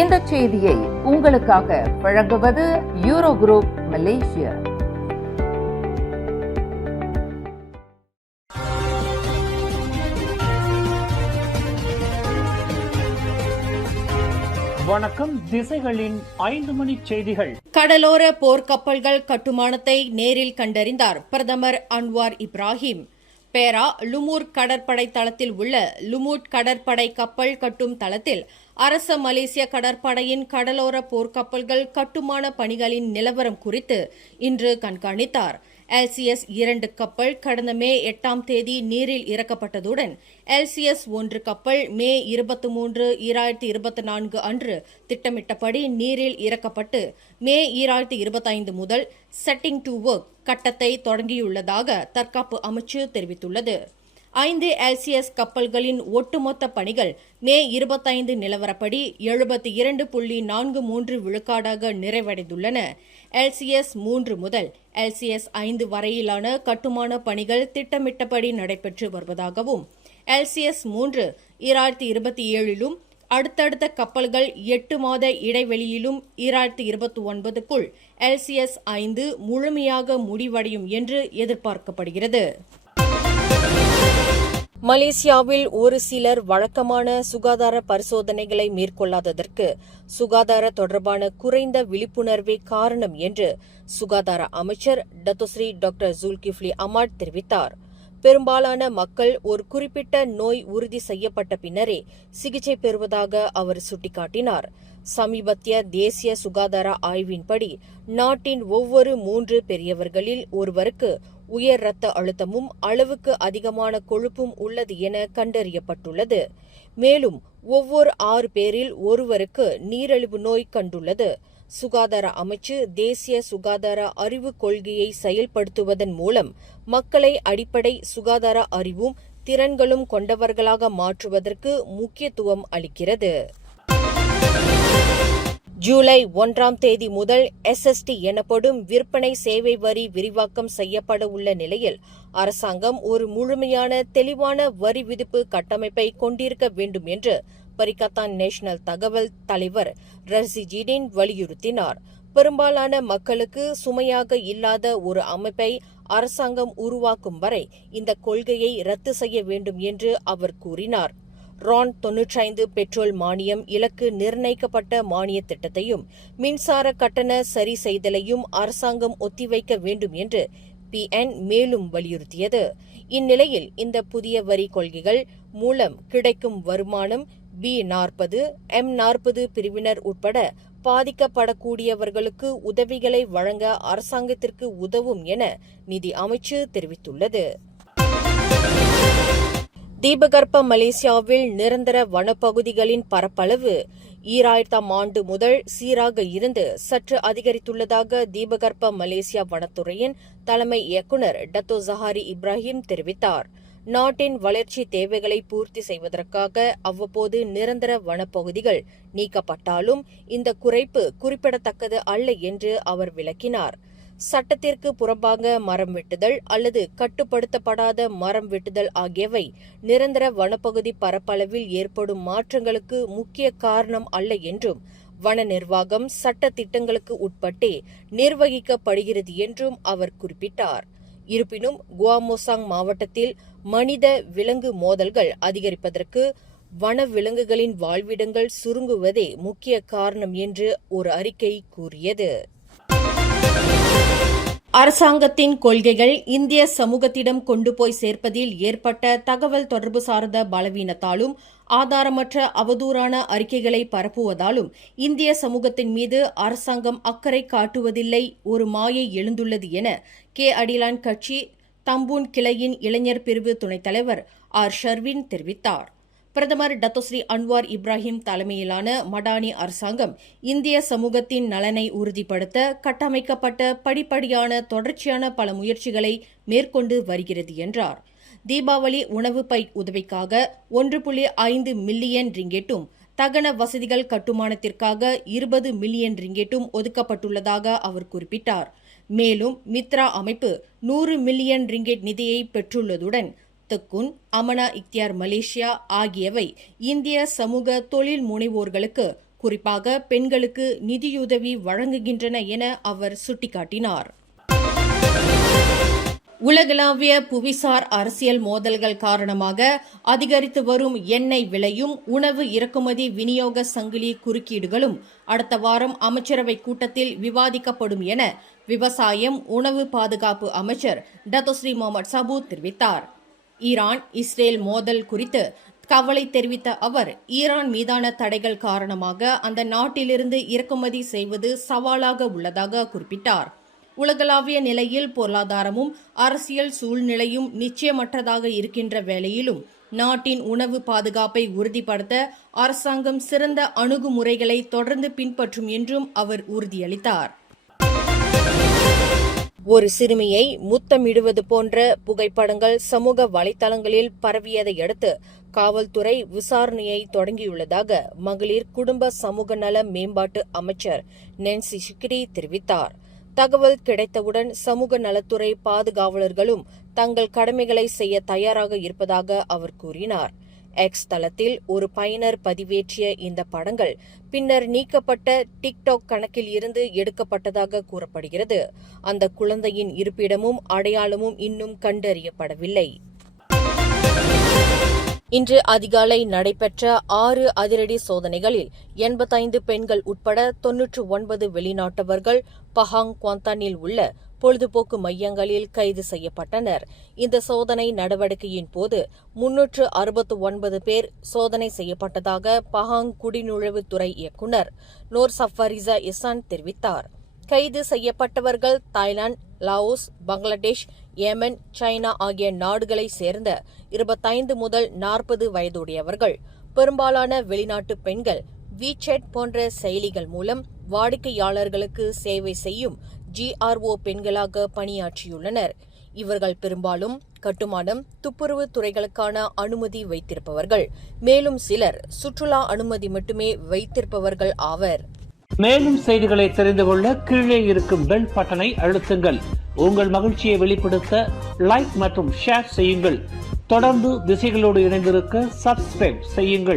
இந்த செய்தியை உங்களுக்காக வழங்குவது யூரோ குரூப் மலேசியா. வணக்கம். திசைகளின் 5 மணி செய்திகள். கடலோர போர்க்கப்பல்கள் கட்டுமானத்தை நேரில் கண்டறிந்தார் பிரதமர் அன்வார் இப்ராஹிம். பேரா லுமூர் கடற்படை தளத்தில் உள்ள லுமூட் கடற்படை கப்பல் கட்டும் தளத்தில் அரச மலேசிய கடற்படையின் கடலோர போர்க்கப்பல்கள் கட்டுமான பணிகளின் நிலவரம் குறித்து இன்று கண்காணித்தார். LCS 2 கப்பல் கடந்த மே 8ஆம் தேதி நீரில் இறக்கப்பட்டதுடன் LCS 1 கப்பல் மே 23, 2024 அன்று திட்டமிட்டபடி நீரில் இறக்கப்பட்டு மே 2025 முதல் செட்டிங் டு ஒர்க் கட்டத்தை தொடங்கியுள்ளதாக தற்காப்பு அமைச்சு தெரிவித்துள்ளது. 5 LCS கப்பல்களின் ஒட்டுமொத்த பணிகள் மே 25 நிலவரப்படி 72.43 விழுக்காடாக நிறைவடைந்துள்ளன. LCS 3 முதல் LCS 5 வரையிலான கட்டுமான பணிகள் திட்டமிட்டபடி நடைபெற்று வருவதாகவும் LCS 3 2027லும் அடுத்தடுத்த கப்பல்கள் 8 மாத இடைவெளியிலும் 2029க்குள் LCS 5 முழுமையாக முடிவடையும் என்று எதிர்பார்க்கப்படுகிறது. மலேசியாவில் ஒரு சிலர் வழக்கமான சுகாதார பரிசோதனைகளை மேற்கொள்ளாததற்கு சுகாதார தொடர்பான குறைந்த விழிப்புணர்வே காரணம் என்று சுகாதார அமைச்சர் டத்தோஸ்ரீ டாக்டர் ஜுல்கிஃப்லி அமாட் தெரிவித்தார். பெரும்பாலான மக்கள் ஒரு குறிப்பிட்ட நோய் உறுதி செய்யப்பட்ட பின்னரே சிகிச்சை பெறுவதாக அவர் சுட்டிக்காட்டினார். சமீபத்திய தேசிய சுகாதார ஆய்வின்படி நாட்டின் ஒவ்வொரு 3 பெரியவர்களில் ஒருவருக்கு உயர் இரத்த அழுத்தமும் அளவுக்கு அதிகமான கொழுப்பும் உள்ளது என கண்டறியப்பட்டுள்ளது. மேலும் ஒவ்வொரு 6 பேரில் ஒருவருக்கு நீரிழிவு நோய் கண்டுள்ளது. சுகாதார அமைச்சு தேசிய சுகாதார அறிவு கொள்கையை செயல்படுத்துவதன் மூலம் மக்களை அடிப்படை சுகாதார அறிவும் திறன்களும் கொண்டவர்களாக மாற்றுவதற்கு முக்கியத்துவம் அளிக்கிறது. ஜூலை 1ஆம் தேதி முதல் SST எனப்படும் விற்பனை சேவை வரி விரிவாக்கம் செய்யப்பட உள்ள நிலையில் அரசாங்கம் ஒரு முழுமையான தெளிவான வரி விதிப்பு கட்டமைப்பை கொண்டிருக்க வேண்டும் என்று பரிகத்தான் நேஷனல் தகவல் தலைவர் ரசி ஜிடின் வலியுறுத்தினார். பெரும்பாலான மக்களுக்கு சுமையாக இல்லாத ஒரு அமைப்பை அரசாங்கம் உருவாக்கும் வரை இந்த கொள்கையை ரத்து செய்ய வேண்டும் என்று அவர் கூறினார். RON 95 பெட்ரோல் மானியம் இலக்கு நிர்ணயிக்கப்பட்ட மானிய திட்டத்தையும் மின்சார கட்டண சரி செய்தலையும் அரசாங்கம் ஒத்திவைக்க வேண்டும் என்று PN மேலும் வலியுறுத்தியது. இந்நிலையில் இந்த புதிய வரி கொள்கைகள் மூலம் கிடைக்கும் வருமானம் B40, M40 பிரிவினர் உட்பட பாதிக்கப்படக்கூடியவர்களுக்கு உதவிகளை வழங்க அரசாங்கத்திற்கு உதவும் என நிதி அமைச்சு தெரிவித்துள்ளது. தீபகற்ப மலேசியாவில் நிரந்தர வனப்பகுதிகளின் பரப்பளவு 2000ஆம் ஆண்டு முதல் சீராக இருந்து சற்று அதிகரித்துள்ளதாக தீபகற்ப மலேசியா வனத்துறையின் தலைமை இயக்குநர் டத்தோ ஜஹாரி இப்ராஹிம் தெரிவித்தார். நாட்டின் வளர்ச்சி தேவைகளை பூர்த்தி செய்வதற்காக அவ்வப்போது நிரந்தர வனப்பகுதிகள் நீக்கப்பட்டாலும் இந்த குறைப்பு குறிப்பிடத்தக்கது அல்ல என்று அவர் விளக்கினார். சட்டத்திற்கு புறம்பாக மரம் வெட்டுதல் அல்லது கட்டுப்படுத்தப்படாத மரம் வெட்டுதல் ஆகியவை நிரந்தர வனப்பகுதி பரப்பளவில் ஏற்படும் மாற்றங்களுக்கு முக்கிய காரணம் அல்ல என்றும் வன நிர்வாகம் சட்ட திட்டங்களுக்கு உட்பட்டே நிர்வகிக்கப்படுகிறது என்றும் அவர் குறிப்பிட்டார். இருப்பினும் குவாமோசாங் மாவட்டத்தில் மனித விலங்கு மோதல்கள் அதிகரிப்பதற்கு வன விலங்குகளின் வாழ்விடங்கள் சுருங்குவதே முக்கிய காரணம் என்று ஒரு அறிக்கை கூறியது. அரசாங்கத்தின் கொள்கைகள் இந்திய சமூகத்திடம் கொண்டு போய் சேர்ப்பதில் ஏற்பட்ட தகவல் தொடர்பு சார்ந்த பலவீனத்தாலும் ஆதாரமற்ற அவதூறான அறிக்கைகளை பரப்புவதாலும் இந்திய சமூகத்தின் மீது அரசாங்கம் அக்கறை காட்டுவதில்லை, ஒரு மாயை எழுந்துள்ளது என அடிலான் கட்சி தம்பூன் கிளையின் இளைஞர் பிரிவு துணைத் தலைவர் ஷர்வின் தெரிவித்தார். பிரதமர் டத்தோஸ்ரீ அன்வார் இப்ராஹிம் தலைமையிலான மடானி அரசாங்கம் இந்திய சமூகத்தின் நலனை உறுதிப்படுத்த கட்டமைக்கப்பட்ட படிப்படியான தொடர்ச்சியான பல முயற்சிகளை மேற்கொண்டு வருகிறது என்றார். தீபாவளி உணவு பை உதவிக்காக 1.5 மில்லியன் ரிங்கெட்டும் தகன வசதிகள் கட்டுமானத்திற்காக 20 மில்லியன் ரிங்கெட்டும் ஒதுக்கப்பட்டுள்ளதாக அவர் குறிப்பிட்டார். மேலும் மித்ரா அமைப்பு 100 மில்லியன் ரிங்கெட் நிதியை பெற்றுள்ளதுடன் தெக்குன், அமனா இக்தியார் மலேசியா ஆகியவை இந்திய சமூக தொழில் முனைவோர்களுக்கு குறிப்பாக பெண்களுக்கு நிதியுதவி வழங்குகின்றன என அவர் சுட்டிக்காட்டினார். உலகளாவிய புவிசார் அரசியல் மோதல்கள் காரணமாக அதிகரித்து வரும் எண்ணெய் விலையும் உணவு இறக்குமதி விநியோக சங்கிலி குறுக்கீடுகளும் அடுத்த வாரம் அமைச்சரவை கூட்டத்தில் விவாதிக்கப்படும் என விவசாயம் உணவு பாதுகாப்பு அமைச்சர் டத்தோஸ்ரீ முகமது சாபு தெரிவித்தார். ஈரான் இஸ்ரேல் மோதல் குறித்து கவலை தெரிவித்த அவர் ஈரான் மீதான தடைகள் காரணமாக அந்த நாட்டிலிருந்து இறக்குமதி செய்வது சவாலாக உள்ளதாக குறிப்பிட்டார். உலகளாவிய நிலையில் பொருளாதாரமும் அரசியல் சூழ்நிலையும் நிச்சயமற்றதாக இருக்கின்ற வேளையிலும் நாட்டின் உணவு பாதுகாப்பை உறுதிப்படுத்த அரசாங்கம் சிறந்த அணுகுமுறைகளை தொடர்ந்து பின்பற்றும் என்றும் அவர் உறுதியளித்தார். ஒரு சிறுமியை முத்தமிடுவது போன்ற புகைப்படங்கள் சமூக வலைதளங்களில் பரவியதை அடுத்து காவல்துறை விசாரணையை தொடங்கியுள்ளதாக மகளிர் குடும்ப சமூக நல மேம்பாட்டு அமைச்சர் நென்சி ஷிக்ரி தெரிவித்தார். தகவல் கிடைத்தவுடன் சமூக நலத்துறை பாதுகாவலர்களும் தங்கள் கடமைகளை செய்ய தயாராக இருப்பதாக அவர் கூறினார். எக்ஸ் தளத்தில் ஒரு பயனர் பதிவேற்றிய இந்த படங்கள் பின்னர் நீக்கப்பட்ட டிக்டாக் கணக்கில் இருந்து எடுக்கப்பட்டதாக கூறப்படுகிறது. அந்த குழந்தையின் இருப்பிடமும் அடையாளமும் இன்னும் கண்டறியப்படவில்லை. இன்று அதிகாலை நடைபெற்ற 6 அதிரடி சோதனைகளில் 85 பெண்கள் உட்பட 99 வெளிநாட்டவர்கள் பஹாங் குவாந்தானில் உள்ள பொழுதுபோக்கு மையங்களில் கைது செய்யப்பட்டனர். இந்த சோதனை நடவடிக்கையின் போது 369 பேர் சோதனை செய்யப்பட்டதாக பஹாங் குடிநுழைவுத்துறை இயக்குநர் நோர் சஃபரிசா இசான் தெரிவித்தார். கைது செய்யப்பட்டவர்கள் Thailand, Laos, Bangladesh, Yemen, China ஆகிய நாடுகளைச் சேர்ந்த 25 முதல் 40 வயதுடையவர்கள். பெரும்பாலான வெளிநாட்டு பெண்கள் வீசேட் போன்ற செயலிகள் மூலம் வாடிக்கையாளர்களுக்கு சேவை செய்யும் GRO பெண்களாக பணியாற்றியுள்ளனர். இவர்கள் பெரும்பாலும் கட்டுமானம், துப்புரவு துறைகளுக்கான அனுமதி வைத்திருப்பவர்கள். மேலும் சிலர் சுற்றுலா அனுமதி மட்டுமே வைத்திருப்பவர்கள் ஆவர். மேலும் செய்திகளை தெரிந்து கொள்ள கீழே இருக்கும் பெல் பட்டனை அழுத்துங்கள். உங்கள் மகிழ்ச்சியை வெளிப்படுத்த லைக் மற்றும் ஷேர் செய்யுங்கள். தொடர்ந்து திசைகளோடு இணைந்திருக்க சப்ஸ்கிரைப் செய்யுங்கள்.